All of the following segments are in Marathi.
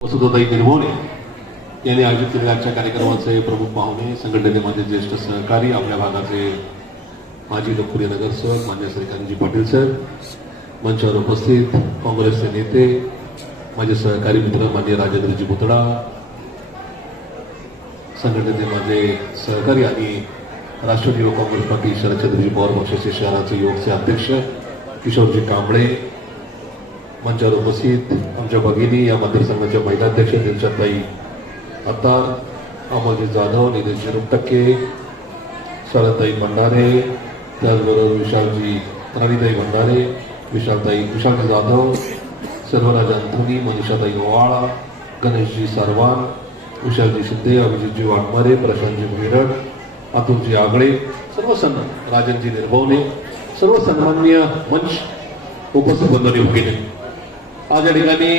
वसुधाताई निर्मोले यांनी आयोजित केलेल्या आजच्या कार्यक्रमाचे प्रमुख पाहुणे संघटनेमध्ये ज्येष्ठ सहकारी आपल्या भागाचे माजी लोकप्रिय नगरसेवक मान्य श्रीकांतजी पाटील सर मंचावर उपस्थित काँग्रेसचे नेते माझे सहकारी मित्र मान्य राजेंद्रजी पुतळा संघटनेचे माझे सहकारी आणि राष्ट्रवादी युवक काँग्रेस पार्टी शरदचंद्रजी पवार पक्षाचे शहराचे युवकचे अध्यक्ष किशोरजी कांबळे मंचावर उपस्थित आमच्या भगिनी या मतदारसंघाच्या संघाच्या महिलाध्यक्ष दिलशाताई अत्तार अमोलजी जाधव निलेशजी रुपटक्के शरदताई भंडारे त्याचबरोबर विशालजी राणीताई भंडारे विशालताई विशालजी जाधव सर्वराज अंथोनी मनीषाताई ओवाळा गणेशजी सरवान विशालजी शिंदे अभिजितजी वाघमारे प्रशांतजी भुईरड अतुलजी आगळे सर्व सन्मान राजनजी निर्भवने सर्व सन्माननीय मंच उपस्थित बंधनी भगिनी आज या ठिकाणी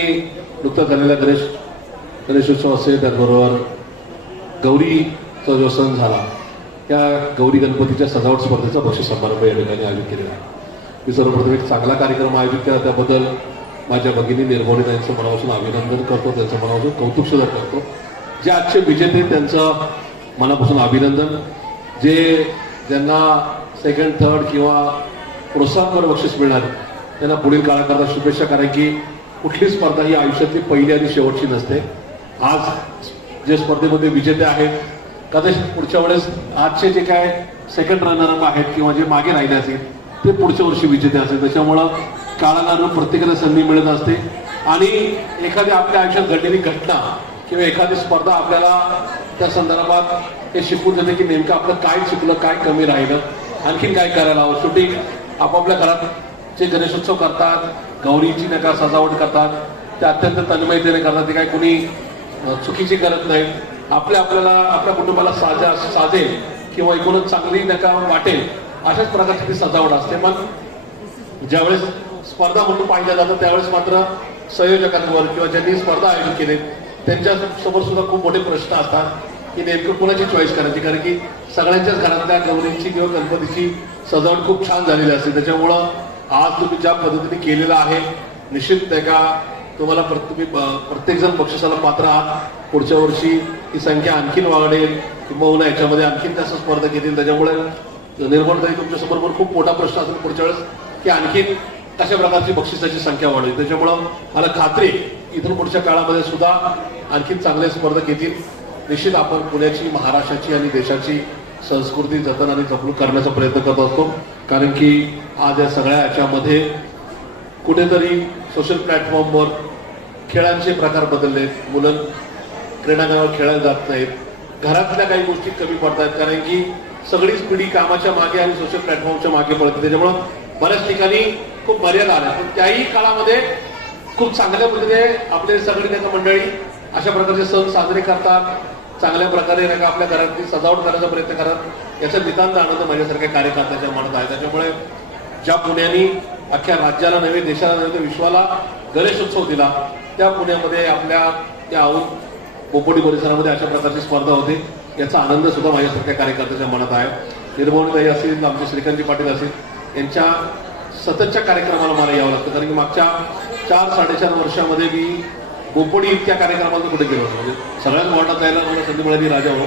नुकताच झालेला गणेश गणेशोत्सव असेल त्याचबरोबर गौरीचा जो सण झाला त्या गौरी गणपतीच्या सजावट स्पर्धेचा बक्षीस समारंभ या ठिकाणी आयोजित केलेला आहे. मी सर्वप्रथम एक चांगला कार्यक्रम आयोजित केला त्याबद्दल माझ्या भगिनी निर्भवणी त्यांचं मनापासून अभिनंदन करतो त्यांचं मनापासून कौतुक सुद्धा करतो. जे आजचे विजेते त्यांचं मनापासून अभिनंदन. जे ज्यांना सेकंड थर्ड किंवा प्रोत्साहनपर बक्षीस मिळणार त्यांना पुढील काळाकरता शुभेच्छा कारण की कुठली स्पर्धा ही आयुष्यातली पहिली आणि शेवटची नसते. आज जे स्पर्धेमध्ये विजेते आहेत कदाचित पुढच्या वेळेस आजचे जे काय सेकंड रनर अप आहेत किंवा जे मागे राहिले असतील ते पुढच्या वर्षी विजेते असतील त्याच्यामुळं काळाला प्रत्येकाला संधी मिळत असते. आणि एखाद्या आपल्या आयुष्यात घडलेली घटना किंवा एखादी स्पर्धा आपल्याला त्या संदर्भात हे शिकून देते की नेमकं आपलं काय चुकलं काय कमी राहिलं आणखीन काय करायला हवं. शेवटी आपापल्या घरात जे गणेशोत्सव करतात गौरीची नका सजावट करतात ते अत्यंत तन्मयतेने करतात ते काय कुणी चुकीची करत नाही. आपल्या आपल्याला आपल्या कुटुंबाला साजा साजेल किंवा एकूणच चांगली नका वाटेल अशाच प्रकारची ती सजावट असते. मग ज्यावेळेस स्पर्धा म्हणून पाहिल्या जातं त्यावेळेस मात्र संयोजकांवर किंवा ज्यांनी स्पर्धा आयोजित केली त्यांच्यासमोर सुद्धा खूप मोठे प्रश्न असतात की नेमकं कोणाची चॉईस करायची? कारण की सगळ्यांच्याच घरातल्या गौरींची किंवा गणपतीची सजावट खूप छान झालेली असते. त्याच्यामुळं आज तुम्ही ज्या पद्धतीने केलेलं आहे. निश्चित त्या का? तुम्हाला तुम्ही प्रत्येकजण पक्षाला पात्र आहात. पुढच्या वर्षी ही संख्या आणखीन वाढेल. किंवा याच्यामध्ये आणखीन जास्त स्पर्धा घेतील. त्याच्यामुळे निर्मळताई तुमच्यासमोर पण खूप मोठा प्रश्न असेल पुढच्या वेळेस की आणखीन कशा प्रकारची बक्षिसाची संख्या वाढेल. त्याच्यामुळं मला खात्री इथून पुढच्या काळामध्ये सुद्धा आणखीन चांगल्या स्पर्धा घेतील. निश्चित आपण पुण्याची महाराष्ट्राची आणि देशाची संस्कृती जतन आणि जपणूक करण्याचा प्रयत्न करत असतो. कारण की आज या सगळ्या याच्यामध्ये कुठेतरी सोशल प्लॅटफॉर्मवर खेळांचे प्रकार बदलले मुलं क्रीडांगणावर खेळायला जात नाहीत. घरातल्या काही गोष्टी कमी पडतात कारण की सगळीच पिढी कामाच्या मागे आणि सोशल प्लॅटफॉर्मच्या मागे पडते त्याच्यामुळं बऱ्याच ठिकाणी खूप मर्यादा आल्या. पण त्याही काळामध्ये खूप चांगल्या पद्धतीने आपले सगळी नेता मंडळी अशा प्रकारचे सण साजरे करतात. चांगल्या प्रकारे नाही का आपल्या घरातली सजावट करण्याचा प्रयत्न करतात. याचा नितांत आनंद माझ्यासारख्या कार्यकर्त्याच्या मनात आहे. त्याच्यामुळे ज्या पुण्यानी अख्ख्या राज्याला नव्हे देशाला नव्हे तर विश्वाला गणेशोत्सव दिला त्या पुण्यामध्ये आपल्या त्या औंध बोपोडी परिसरामध्ये अशा प्रकारची स्पर्धा होते. याचा आनंद सुद्धा माझ्यासारख्या कार्यकर्त्याच्या मनात आहे. निर्मोहनताई असतील आमचे श्रीकांतजी पाटील असतील यांच्या सततच्या कार्यक्रमाला मला यावं लागतं. कारण की मागच्या चार साडेचार वर्षामध्ये मी बोपोडी इतक्या कार्यक्रमातून कुठे गेलो म्हणजे सगळ्याच वाटत जायला मला संधी मिळाली राजा हो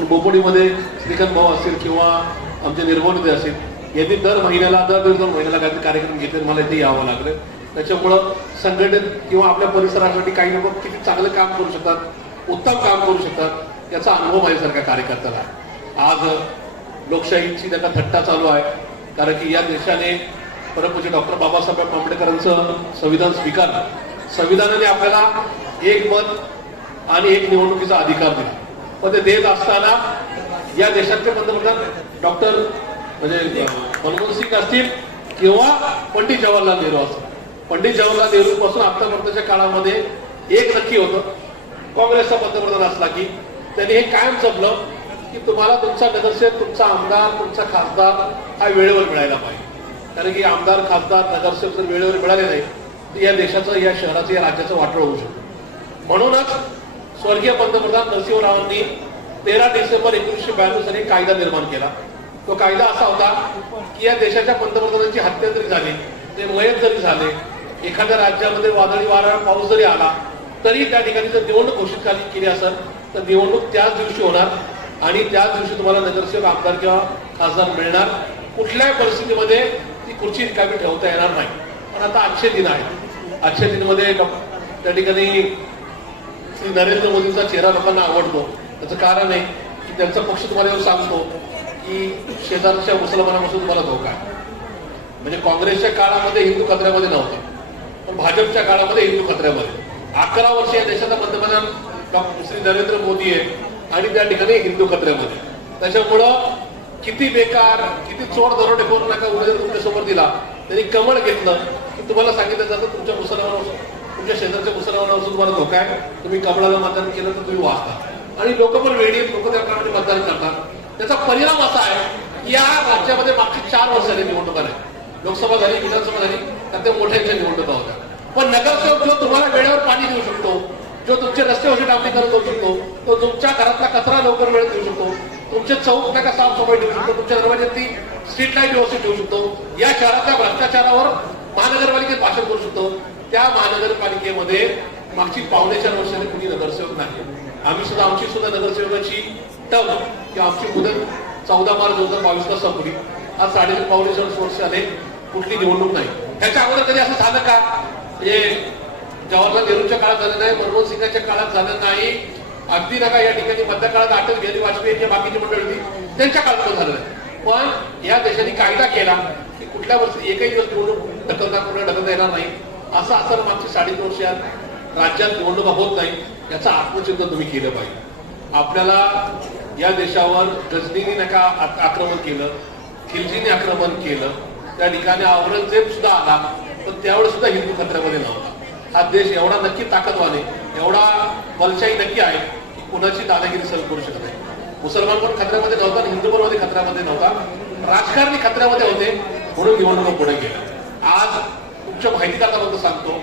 पण बोपोडीमध्ये श्रीकांत भाऊ असतील किंवा आमचे निर्मोहनते असतील यांनी दर महिन्याला दर दीड दोन महिन्याला काही कार्यक्रम घेतले मला इथे यावं लागलं. त्याच्यामुळं संघटन किंवा आपल्या परिसरासाठी काही लोक किती चांगलं काम करू शकतात उत्तम काम करू शकतात याचा अनुभव माझ्यासारख्या कार्यकर्त्याला आज लोकशाहीची त्याचा थट्टा चालू आहे कारण की या देशाने परमपूज्य म्हणजे डॉक्टर बाबासाहेब आंबेडकरांचं संविधान स्वीकारलं. संविधानाने आपल्याला एक मत आणि एक निवडणुकीचा अधिकार दिला. पण ते देत असताना या देशाचे पंतप्रधान डॉक्टर म्हणजे मनमोहन सिंग असतील किंवा पंडित जवाहरलाल नेहरू असतील. पंडित जवाहरलाल नेहरू पासून आतापर्यंतच्या काळामध्ये एक नक्की होतं. काँग्रेसचा पंतप्रधान असला की त्यांनी हे कायम जपलं की तुम्हाला तुमचा नगरसेवक तुमचा आमदार तुमचा खासदार हा वेळेवर मिळायला पाहिजे. कारण की आमदार खासदार नगरसेवक जर वेळेवर मिळाले नाही तर या देशाचं या शहराचं या राज्याचं वाटोळ होऊ शकतं. म्हणूनच स्वर्गीय पंतप्रधान नरसिंहरावांनी तेरा डिसेंबर एकोणीसशे ब्याण्णव साली कायदा निर्माण केला. तो कायदा असा होता की या देशाच्या पंतप्रधानांची हत्या जरी झाली ते मयत जरी झाले एखाद्या राज्यामध्ये वादळी वारा पाऊस जरी आला तरी त्या ठिकाणी जर निवडणूक घोषित झाली केली असेल तर निवडणूक त्याच दिवशी होणार आणि त्याच दिवशी तुम्हाला नगरसेवक आमदार किंवा खासदार मिळणार. कुठल्याही परिस्थितीमध्ये ती खुर्ची रिकामी ठेवता येणार नाही. पण आता आजचे दिन आहे आजच्या दिनमध्ये त्या ठिकाणी श्री नरेंद्र मोदींचा चेहरा लोकांना आवडतो. त्याचं कारण आहे की त्यांचा पक्ष तुम्हाला येऊन सांगतो की शेजारच्या मुसलमानापासून तुम्हाला धोका आहे. म्हणजे काँग्रेसच्या काळामध्ये हिंदू खतऱ्यामध्ये नव्हते. पण भाजपच्या काळामध्ये हिंदू खतऱ्यामध्ये. अकरा वर्ष या देशाचा पंतप्रधान डॉक्टर श्री नरेंद्र मोदी आहे आणि त्या ठिकाणी हिंदू खतऱ्यामध्ये. त्याच्यामुळं किती बेकार किती चोर दरोडे करून नका उमेदवार तुमच्यासमोर दिला त्यांनी कमळ घेतलं की तुम्हाला सांगितलं जातं तुमच्या मुसलमानावर तुमच्या शेजारच्या मुसलमानावर तुम्हाला धोका आहे तुम्ही कमळाला मतदान केलं तर तुम्ही वाचता. आणि लोक पण वेळी लोक त्याप्रमाणे मतदान करतात. त्याचा परिणाम असा आहे की या राज्यामध्ये मागची चार वर्ष झाली निवडणुका नाही. लोकसभा झाली विधानसभा झाली तर ते मोठ्यांच्या निवडणुका होत्या. पण नगरसेवक जो तुम्हाला वेळेवर पाणी देऊ शकतो जो तुमचे रस्ते वशी करत होऊ शकतो तो तुमच्या घरातला कचरा लवकर वेळेत देऊ शकतो तुमचे चौक नका साफसफाई ठेवू शकतो तुमच्या दरवाज्यातली स्ट्रीट लाइट व्यवस्थित ठेवू शकतो या शहराच्या भ्रष्टाचारावर महानगरपालिकेत भाषण करू शकतो. त्या महानगरपालिकेमध्ये मागची पावणे चार वर्षाने कुणी नगरसेवक नाही आम्ही सुद्धा आमची सुद्धा नगरसेवकाची टर्म किंवा आमची मुदत चौदा मार्च दोन हजार बावीसला संपली आज साडे पावणे चार वर्ष आले कुठली निवडणूक नाही. त्याच्या अगोदर कधी असं झालं का? म्हणजे जवाहरलाल नेहरूच्या काळात झालं नाही मनमोहन सिंगाच्या काळात झालं नाही. अगदी नका या ठिकाणी मध्य काळात अटल बिहारी वाजपेयी बाकीची मंडळी होती. त्यांच्या काळात पण झालं नाही. पण या देशाने कायदा केला की कुठल्या वर्षी एकही दिवस निवडणूक ढकलता पूर्ण ढकलता येणार नाही. असं असं मागच्या साडेतीन वर्षात राज्यात निवडणुका होत नाही याचं आत्मचिंतन तुम्ही केलं पाहिजे. आपल्याला या देशावर गजनीने नका आक्रमण केलं खिलजीने आक्रमण केलं त्या ठिकाणी औरंगजेब सुद्धा आला पण त्यावेळेस सुद्धा हिंदू खतऱ्यामध्ये नव्हता. हा देश एवढा नक्की ताकदवान आहे एवढा बलशाही नक्की आहे की कुणाची दादागिरी सहन करू शकत नाही. मुसलमान पण खतऱ्यामध्ये नव्हता आणि हिंदू पण मध्ये खतऱ्यामध्ये नव्हता. राजकारणी खतऱ्यामध्ये होते म्हणून निवडणुका पुढे गेल्या. आज तुमच्या माहिती फक्त सांगतो.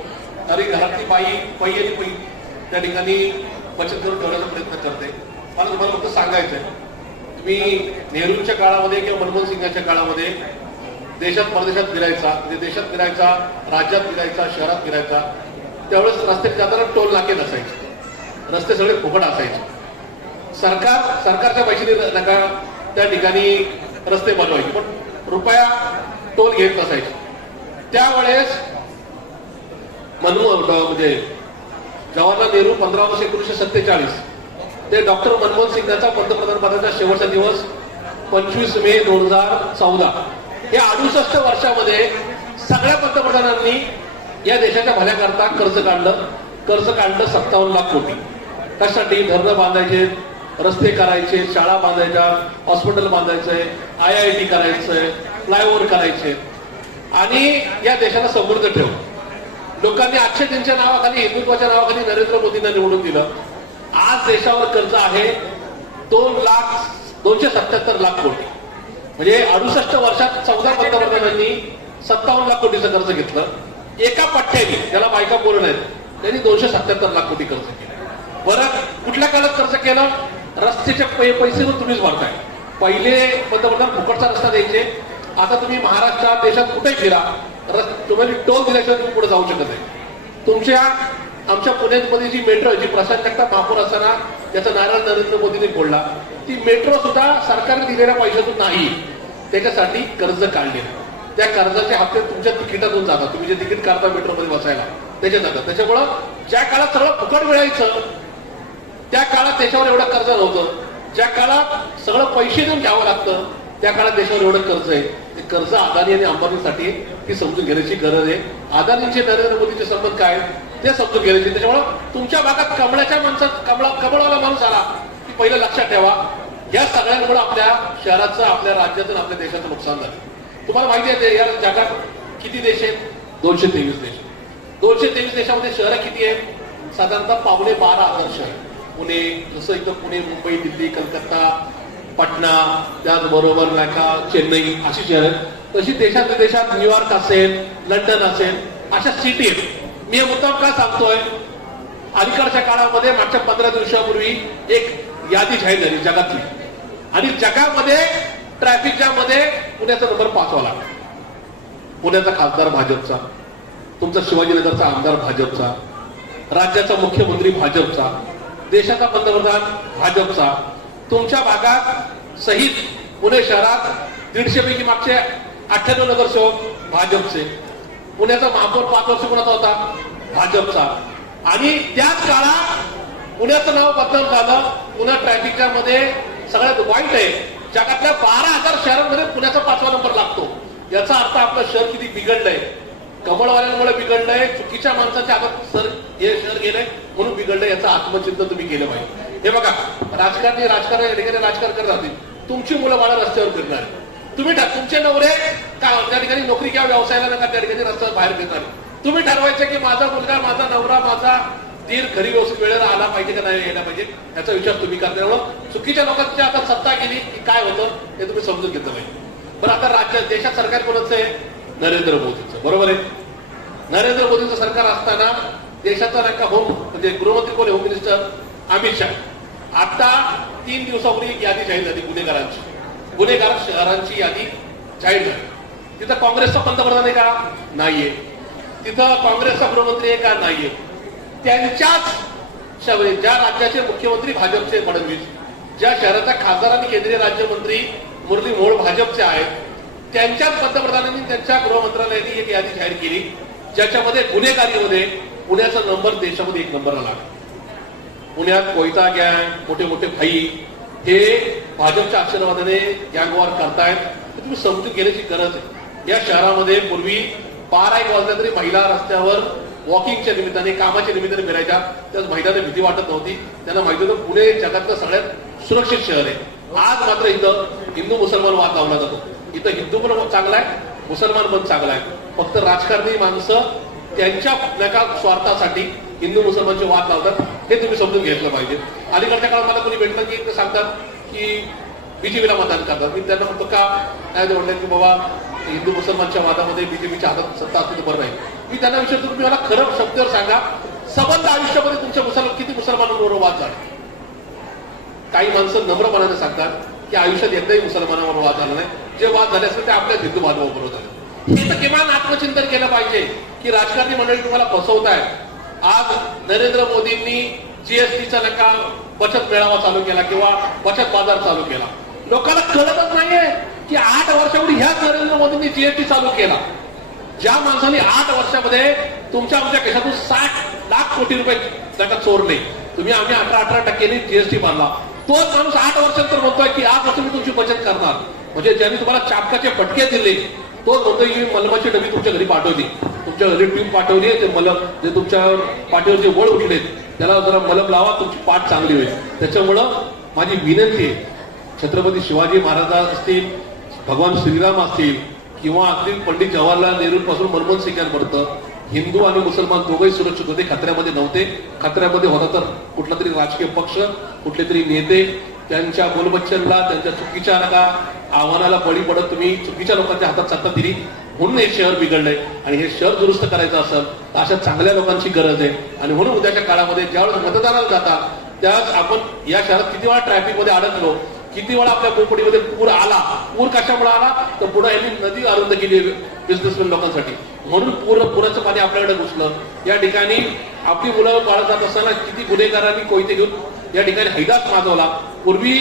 तरी घरातली बाई पै आणि पै त्या ठिकाणी बचत करून ठेवण्याचा प्रयत्न करते. मला तुम्हाला फक्त सांगायचंय तुम्ही नेहरूंच्या काळामध्ये किंवा मनमोहन सिंगाच्या काळामध्ये देशात परदेशात फिरायचा म्हणजे देशात फिरायचा राज्यात फिरायचा शहरात फिरायचा त्यावेळेस रस्ते जाताना टोल नाके नसायचे. रस्ते सगळे फुकट असायचे. सरकार सरकारच्या पैशाने नका त्या ठिकाणी रस्ते बनवायचे पण रुपया टोल घेत नसायचे. त्यावेळेस मनमोहन म्हणजे जवाहरलाल नेहरू पंधरा ऑगस्ट एकोणीसशे सत्तेचाळीस ते डॉक्टर मनमोहन सिंगांचा पंतप्रधान पदाचा शेवटचा दिवस पंचवीस मे दोन हजार चौदा. या अडुसष्ट वर्षामध्ये सगळ्या पंतप्रधानांनी या देशाच्या भल्याकरता कर्ज काढलं कर्ज काढलं सत्तावन्न लाख कोटी. त्यासाठी धरणं बांधायचे रस्ते करायचे शाळा बांधायच्या हॉस्पिटल बांधायचंय आय आय टी करायचंय फ्लायओव्हर करायचे. आणि या देशाला समृद्ध ठेव लोकांनी अक्षय त्यांच्या नावाखाली हिंदुत्वाच्या नावाखाली नरेंद्र मोदींना निवडून दिलं. आज देशावर कर्ज आहे दोन लाख दोनशे सत्याहत्तर लाख कोटी. म्हणजे अडुसष्ट वर्षात चौदा पंतप्रधानांनी सत्तावन्न लाख कोटीचं कर्ज घेतलं. एका पठ्ठ्याने ज्याला बायका बोलून आहेत त्यांनी दोनशे सत्याहत्तर लाख कोटी कर्ज केलं. बरं कुठल्या काळात कर्ज केलं? रस्त्याचे पै- पैसे तुम्हीच भरताय पहिले पंतप्रधान फुकटचा रस्ता द्यायचे आता तुम्ही महाराष्ट्रात देशात कुठेही फिरा तुम्हाला टोल दिल्याशिवाय तुम्ही पुढे जाऊ शकत नाही. तुमच्या आमच्या पुण्यामध्ये जी मेट्रो जी प्रशासकता महापूर असताना त्याचा नारायण नरेंद्र मोदींनी फोडला ती मेट्रो सुद्धा सरकारने दिलेल्या पैशातून नाही. त्याच्यासाठी कर्ज काढले. त्या कर्जाचे हप्ते तुमच्या तिकिटातून जातात. तुम्ही जे तिकीट काढता मेट्रोमध्ये बसायला त्याच्यात जातात. त्याच्यामुळं ज्या काळात सगळं फुकट मिळायचं त्या काळात त्याच्यावर एवढं कर्ज नव्हतं. ज्या काळात सगळं पैसे देऊन घ्यावं लागतं त्या काळात देशावर एवढं कर्ज आहे. ते कर्ज अदानी आणि अंबानीसाठी ती समजून घेण्याची गरज आहे. अदानींचे नरेंद्र मोदीचे संबंध काय ते समजून घेण्याची. त्याच्यामुळे तुमच्या भागात कमळाच्या माणसात कमळा कमळाला माणूस आला. की पहिलं लक्षात ठेवा. या सगळ्यांमुळे आपल्या शहराचं आपल्या राज्याचं आणि आपल्या देशाचं नुकसान झालं. तुम्हाला माहिती आहे ते या जगात किती देश आहेत? दोनशे तेवीस देश. दोनशे तेवीस देशामध्ये शहरं किती आहेत? साधारणतः पावणे बारा हजार शहर. पुणे जसं इथं पुणे मुंबई दिल्ली कलकत्ता पटना त्याचबरोबर नाही का चेन्नई अशी शहर. आहेत तशी देशात विदेशात न्यूयॉर्क असेल लंडन असेल अशा सिटी आहेत. मी हे मुद्दाम का सांगतोय? अलीकडच्या काळामध्ये मागच्या पंधरा दिवसापूर्वी एक यादी जाहीर झाली जगातली. आणि जगामध्ये ट्रॅफिकमध्ये पुण्याचा नंबर पाचवा लागला. पुण्याचा खासदार भाजपचा तुमचा शिवाजीनगरचा आमदार भाजपचा राज्याचा मुख्यमंत्री भाजपचा देशाचा पंतप्रधान भाजपचा तुमच्या भागात सहित पुणे शहरात दीडशे पैकी मागचे अठ्ठ्याण्णव नगरसेवक भाजपचे. पुण्याचा महापौर पाच वर्ष कोणाचा होता? भाजपचा. आणि त्याच काळात पुण्याचं नाव बदनाम झालं. पुन्हा ट्रॅफिकच्या मध्ये सगळ्यात वाईट आहे. जगातल्या बारा हजार शहरांमध्ये पुण्याचा पाचवा नंबर लागतो. याचा अर्थ आपलं शहर किती बिघडलंय. कमळवाल्यांमुळे बिघडलंय. चुकीच्या माणसाच्या हातात सर हे शहर गेलंय. म्हणून बिघडलंय याचं आत्मचिंतन तुम्ही केलं पाहिजे. हे बघा राजकारणी राजकारण या ठिकाणी राजकारण करत राहतील. तुमची मुलं मला रस्त्यावर फिरणार. तुम्ही तुमचे नवरे का त्या ठिकाणी नोकरी किंवा व्यवसायाला नका त्या ठिकाणी रस्त्यावर बाहेर फिरणार. तुम्ही ठरवायचं की माझा मुलगा माझा नवरा माझा तीर घरी व्यवस्थित वेळेला आला पाहिजे का नाही यायला पाहिजे याचा विचार तुम्ही करता एवढं चुकीच्या लोकांची आता सत्ता गेली की काय होतं हे तुम्ही समजून घेतलं पाहिजे. पण आता राज्यात देशात सरकार कोणाचं आहे? नरेंद्र मोदीचं. बरोबर आहे? नरेंद्र मोदींचं सरकार असताना देशाचा नाही का होम म्हणजे गृहमंत्री कोण होम मिनिस्टर. अमित शहा. आता तीन दिवसापूर्वी एक यादी जाहीर झाली गुन्हेगारांची. गुन्हेगार शहरांची यादी जाहीर झाली. तिथं काँग्रेसचा पंतप्रधान आहे का? नाहीये. तिथं काँग्रेसचा गृहमंत्री आहे का? नाहीये. त्यांच्याच ज्या राज्याचे मुख्यमंत्री भाजपचे फडणवीस ज्या शहराचा खासदार आणि केंद्रीय राज्यमंत्री मुरली मोहोळ भाजपचे आहेत त्यांच्याच पंतप्रधानांनी त्यांच्या गृहमंत्रालयाने एक यादी जाहीर केली ज्याच्यामध्ये गुन्हेगारीमध्ये पुण्याचा नंबर देशामध्ये एक नंबरला लागला पुण्यात कोयता गँग मोठे मोठे भाई हे भाजपच्या आशीर्वादाने गँगवार करतायत. तुम्ही समजून घेण्याची गरज आहे. या शहरामध्ये पूर्वी बारा एक वाजल्या तरी महिला रस्त्यावर वॉकिंगच्या निमित्ताने कामाच्या निमित्ताने फिरायच्या. त्याच महिलांना भीती वाटत नव्हती. त्यांना माहिती होतं पुणे जगातलं सगळ्यात सुरक्षित शहर आहे. आज मात्र इथं हिंदू मुसलमान वाद लावला जातो. इथं हिंदू पण चांगला आहे मुसलमान पण चांगला आहे. फक्त राजकारणी माणसं त्यांच्या नका स्वार्थासाठी हिंदू मुसलमानचे वाद लावतात हे तुम्ही समजून घेतलं पाहिजे. अलीकडच्या काळात मला कोणी भेटलं की ते सांगतात की बीजेपीला मतदान करतात. मी त्यांना म्हणतो का? काय म्हणलं की बाबा हिंदू मुसलमानच्या वादामध्ये बीजेपीच्या हातात सत्ता असते बरं नाही. मी त्यांना विचारतो तुम्ही मला खरं शब्दावर सांगा सबंध आयुष्यामध्ये तुमच्या मुसलमान किती मुसलमानांबरोबर वाद झाला? काही माणसं नम्रपणाने सांगतात की आयुष्यात एकदाही मुसलमानावर वाद झाला नाही. जे वाद झाले असतील ते आपल्याच हिंदू बांधवाबरोबर झाले. हे तर किमान आत्मचिंतन केलं पाहिजे की राजकारणी मंडळी तुम्हाला फसवताय आज नरेंद्र मोदींनी जीएसटीचा नका बचत मेळावा चालू केला किंवा बचत बाजार चालू केला. लोकांना कळतच नाहीये की आठ वर्षापूर्वी ह्याच नरेंद्र मोदींनी जीएसटी चालू केला. ज्या माणसाने आठ वर्षामध्ये तुमच्या आमच्या केशातून साठ लाख कोटी रुपये नका चोरले. तुम्ही आम्ही अठरा अठरा टक्क्यांनी जीएसटी बांधला तोच माणूस आठ वर्षानंतर म्हणतोय की आजपासून मी तुमची बचत करणार. म्हणजे ज्यांनी तुम्हाला चापकाचे फटके दिले तोच म्हणतोय की मलमाची डबी तुमच्या घरी पाठवली. तुमच्या घरी ट्यूब पाठवली ते मलम जे तुमच्या पाठीवर जे वळ उठलेत त्याला जरा मलम लावा तुमची पाठ चांगली होईल. त्याच्यामुळं माझी विनंती आहे छत्रपती शिवाजी महाराज असतील भगवान श्रीराम असतील किंवा अगदी पंडित जवाहरलाल नेहरू पासून मनमोहन सिंग यांपर्यंत हिंदू आणि मुसलमान दोघंही सुरक्षित होते खतऱ्यामध्ये नव्हते. खतऱ्यामध्ये होता तर कुठला तरी राजकीय पक्ष कुठले तरी नेते त्यांच्या बोलबच्चनला त्यांच्या चुकीच्या नका आव्हानाला बळी पडत तुम्ही चुकीच्या लोकांच्या हातात सत्ता दिली? म्हणून हे शहर बिघडलंय. आणि हे शहर दुरुस्त करायचं असेल तर अशा चांगल्या लोकांची गरज आहे. आणि म्हणून उद्याच्या काळामध्ये ज्यावेळेस मतदानाला जाता त्यावेळेस आपण या शहरात किती वेळा ट्रॅफिकमध्ये अडकलो किती वेळा आपल्या कोकणीमध्ये पूर आला? पूर कशामुळे आला? तर पुढे यांनी नदी अरुंद केली बिझनेसमॅन लोकांसाठी. म्हणून पूर पुराचं पाणी आपल्याकडे घुसलं. या ठिकाणी आपली मुलं बाळ जात असताना किती गुन्हेगारांनी कोयते घेऊन या ठिकाणी हैदास माजवला पूर्वी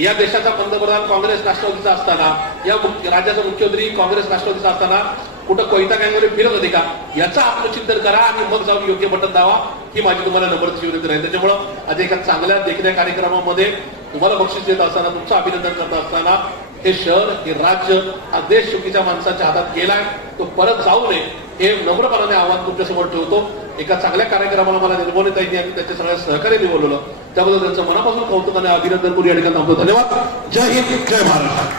या देशाचा पंतप्रधान काँग्रेस राष्ट्रवादीचा असताना या राज्याचा मुख्यमंत्री काँग्रेस राष्ट्रवादीचा असताना कुठं कोयता गँगमध्ये फिरत होते का? याचं आत्मचिंतन करा आणि मग जाऊन योग्य बटन दावा ही माझी तुम्हाला नम्रतेची विनंती राहील त्याच्यामुळं आज एका चांगल्या देखण्या कार्यक्रमामध्ये तुम्हाला बक्षीस देत असताना तुमचं अभिनंदन करत असताना हे शहर हे राज्य हा देश चुकीच्या माणसाच्या हातात गेलाय तो परत जाऊ नये हे नम्रपणाने आव्हान तुमच्यासमोर ठेवतो. एका चांगल्या कार्यक्रमाला मला निर्मोनित येते आणि त्याच्या सगळ्या सहकार्य निवडलं त्याबद्दल त्यांचं मनापासून कौतुकाने अभिनंदन करू या ठिकाणी थांबतो. धन्यवाद. जय हिंद. जय महाराष्ट्र